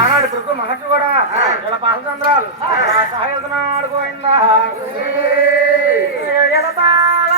ఆనాడు కృతం మనకు కూడా ఇలా పాలచంద్రాలు సాయుధనాడు పోయిందా ఎలపాల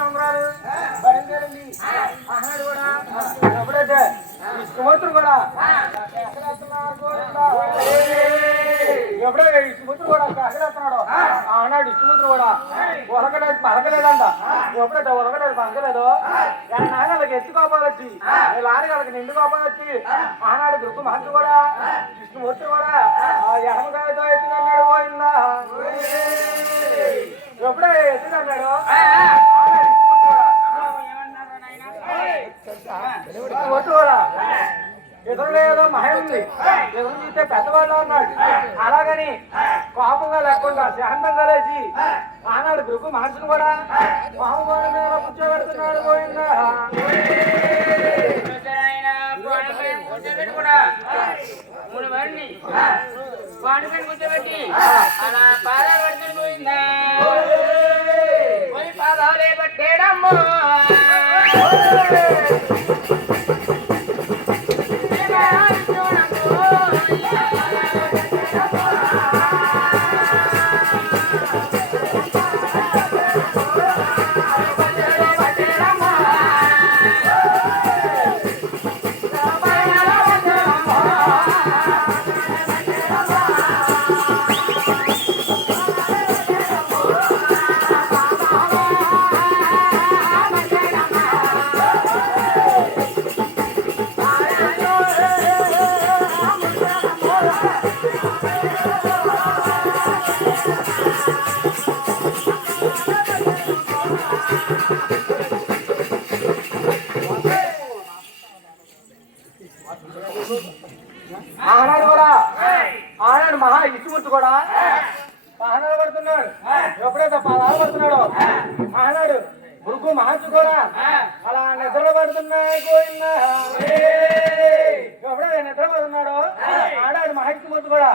సంద్రాల ఎప్పుడే ఇష్టముద్రు కూడా ఎక్కడేస్తున్నాడు ఆనాడు ఇష్టముద్రు కూడా ఉరకలేదు పలకలేదంట ఎప్పుడైతే ఉరకలేదు పలకలేదు నాగలకి ఎత్తు కోపాలు వచ్చి లారీగాలకి నిండు కోపాలు వచ్చి ఆనాడు దృక్కు మహర్షి కూడా విష్ణుమూర్తి కూడా ఎడమకాయతో ఎత్తుకన్నాడు పోయిందా ఎప్పుడే ఎత్తుకన్నాడు ఇష్టమూర్తి కూడా ఎదురులో ఏదో మహం ఉంది ఎదురు చూస్తే పెద్దవాళ్ళు ఉన్నాడు అలాగని కోపంగా లేకుండా శాంతంగా లేచి ఆనాడు దృక్కు మహర్షిని కూడా మహమ్మోహన్ మీద కూర్చోబెడుతున్నాడు పోయిందా కూర్చోబెట్టి అలా పాదాలు పడుతుంది పోయిందా పాదాలే పట్టేడమ్మో ఆనాడు కూడా ఆనాడు మహా ఇష్టమూర్తి కూడా పాదాలు పడుతున్నాడు ఎప్పుడైతే పాదాలు పడుతున్నాడు ఆనాడు భృగు మహర్షి కూడా అలా నిద్ర పడుతున్నాయి పోయిందా ఎప్పుడైతే నిద్ర పడుతున్నాడు ఆనాడు మహర్షిమూర్తి కూడా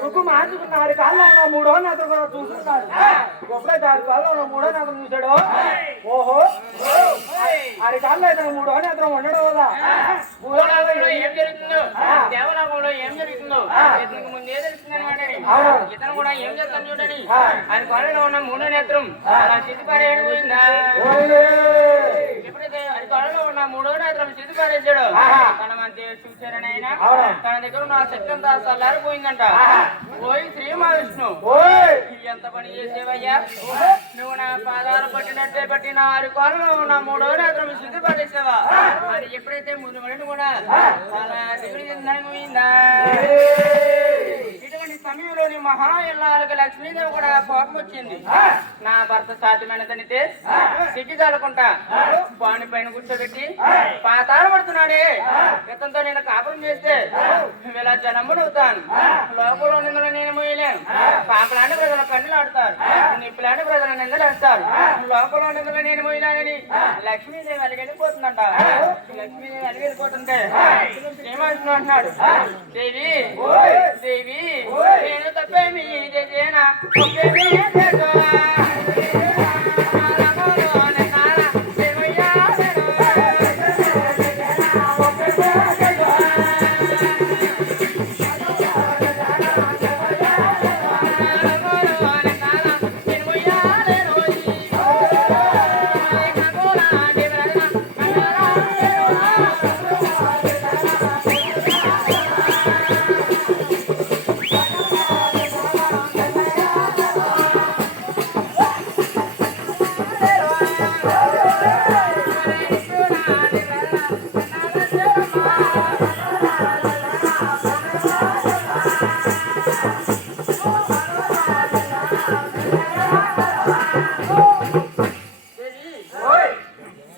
భృగు మహర్షికి 4 కాళ్ళు ఉన్న 3వ నేత్రం కూడా చూస్తున్నాడు ఎప్పుడైతే 6 కాళ్ళు ఉన్న 3వ నేత్రం చూశాడు ఓహో 6 కాళ్ళు అయితే 3వ నేత్రం ఉండడం వల్ల ఏం జరుగుతుందో దేవలోకంలో ఏం జరుగుతుందో ఇతనికి ముందు ఏం జరుగుతుంది అనమాట ఇతను కూడా ఏం చేస్తాను చూడని ఆయన కాళ్ళలో ఉన్న 3వ నేత్రం అలా సిద్ధిపారేయడం పోయిందా ఎప్పుడైతే అది కాళ్ళలో ఉన్న 3వ నేత్రం సిద్ధిపారేసాడు తన మంచి చూచారనైనా తన దగ్గర ఉన్న శక్తి అంతా చల్లారిపోయిందంట ఓయ్ శ్రీ మహావిష్ణు ఎంత పని చేసేవయ్యా నువ్వు నా పాదాలు పట్టినట్టే పట్టిన 6 కాళ్ళలో ఉన్న 3వ నేత్రం సిద్ధిపారేసావా అది ఎప్పుడైతే ముందు మడిని కూడా అలా దిగుడు పోయిందా ఇటువంటి సమయంలోని మహా ఇల్లాలకు లక్ష్మీదేవి కూడా కోపం వచ్చింది. నా భర్త సాధ్యమైన తనితే సిగ్గి చాలకుంటా పాని పైన కూర్చోబెట్టి పాతాళ పడుతున్నాడే, ఇతనితో నేను కాపురం చేస్తే ఇలా జనముడు అవుతాను, లోపల నిందలు నేను మోయలేను, కాకలాంటి ప్రజల కన్నులు ఆడతారు, నిప్పులాంటి ప్రజల నిందలు వేస్తారు, లోపల నిందలు నేను మోయలేనని లక్ష్మీదేవి అలిగెళ్ళిపోతుందంట. లక్ష్మీదేవి అలిగెళ్ళిపోతుంటే శ్రీనివాసుడు అంటున్నాడు, దేవి దేవి నేను తప్పేమి చేసేనా, తప్పేమి చేసేనా?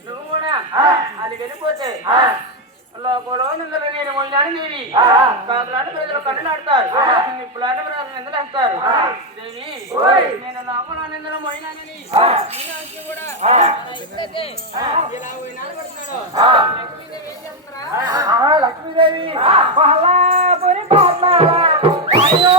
నువ్వు కూడా అది వెళ్ళిపోతే లోపల నిందలు నేను పోయినాను నీవి, కాకులాంటి ప్రజలు కన్నులాడతారు, నిప్పులాంటి ప్రజలు నిందలేస్తారు. దేవి నేను లోపల నిందలు పోయినానని కూడా ఎప్పుడైతే ఇలా పోయినాను పడుతున్నాడో లక్ష్మీదేవి ఏం చేస్తారా? లక్ష్మీదేవి మహల్లాపురి పాపాలా అయ్యో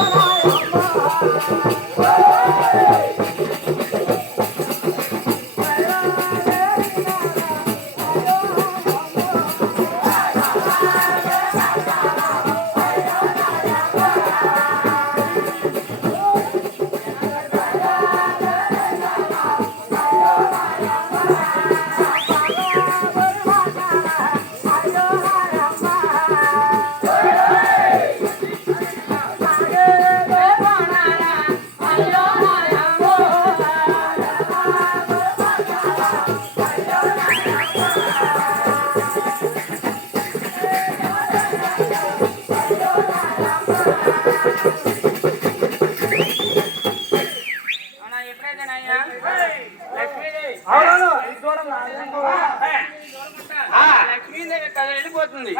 లక్ష్మీదేవి కథలు వెళ్ళిపోతుంది.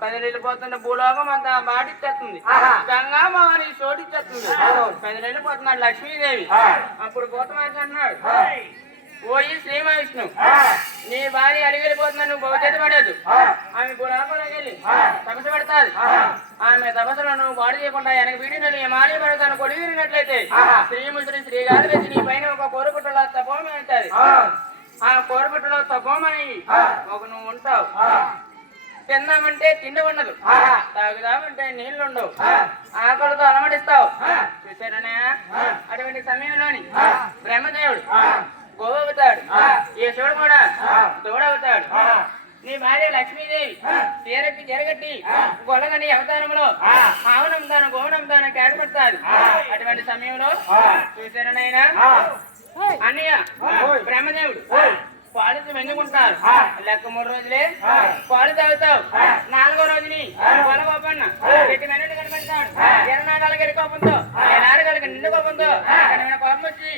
కథలు వెళ్ళిపోతుంటే భూలోకం అంతా మాటిచ్చేస్తుంది, గంగామావని చోటిచ్చేస్తుంది. కథలు వెళ్ళిపోతున్నాడు లక్ష్మీదేవి. అప్పుడు గౌతమాచి అన్నాడు, ఓయి శ్రీమహావిష్ణు, నీ భార్య అడిగి వెళ్ళిపోతున్నా, నువ్వు భవిష్యత్తు పడేదు. ఆమె భూలోకంలోకి వెళ్ళి తపస్సు పెడతాది. ఆమె తపస్సులో నువ్వు పాడు చేయకుండా వెనక వీడిని ఏమాలి పడతాను కొడి విరిగినట్లయితే శ్రీముశ్రీ శ్రీగాలి వేసి నీ పైన ఒక కోరుపుట్టలో తపోమని వెళ్తాది. ఆ కోరుపుట్టలో తపోమని ఒక నువ్వు ఉంటావు. తిందామంటే తిండి ఉండదు, తాగుదామంటే నీళ్లు ఉండవు, ఆకలితో అలమడిస్తావు. చూసారనే అటువంటి సమయంలోని బ్రహ్మదేవుడు గోవుతాడు, ఈశ్వరుడు కూడా తోడవుతాడు. నీ భార్య లక్ష్మీదేవి తీరకి జరగట్టి గొలగని అవతారంలో ఆవునంతాను గోవునంతాను కేడపడతాడు. అటువంటి సమయంలో చూసారనైనా అన్నయ్య బ్రహ్మదేవుడు పాలు వెందుకుంటారు. లెక్క 3 రోజులే పాలు తాగుతావు, 4వ రోజుని పొల కోపన్న పెట్టి మెన్నట్టు కనపడతాడు. 24 గడి కోపంతో 6 నిండు కోపంతో కనమైన కోపం వచ్చి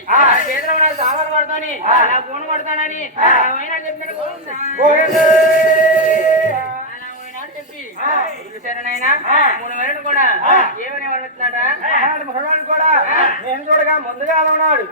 చేతిలో ఉన్న సామాన్లు కొడతాని నా పూను కొడతానని పోయినా చెప్పినట్టు అలా పోయినాడు చెప్పి చూసారనైనా 3 నెలలు కూడా ఏమని ఎవరు వచ్చినాడా కూడా నేను చూడగా ముందుగా ఉన్నాడు.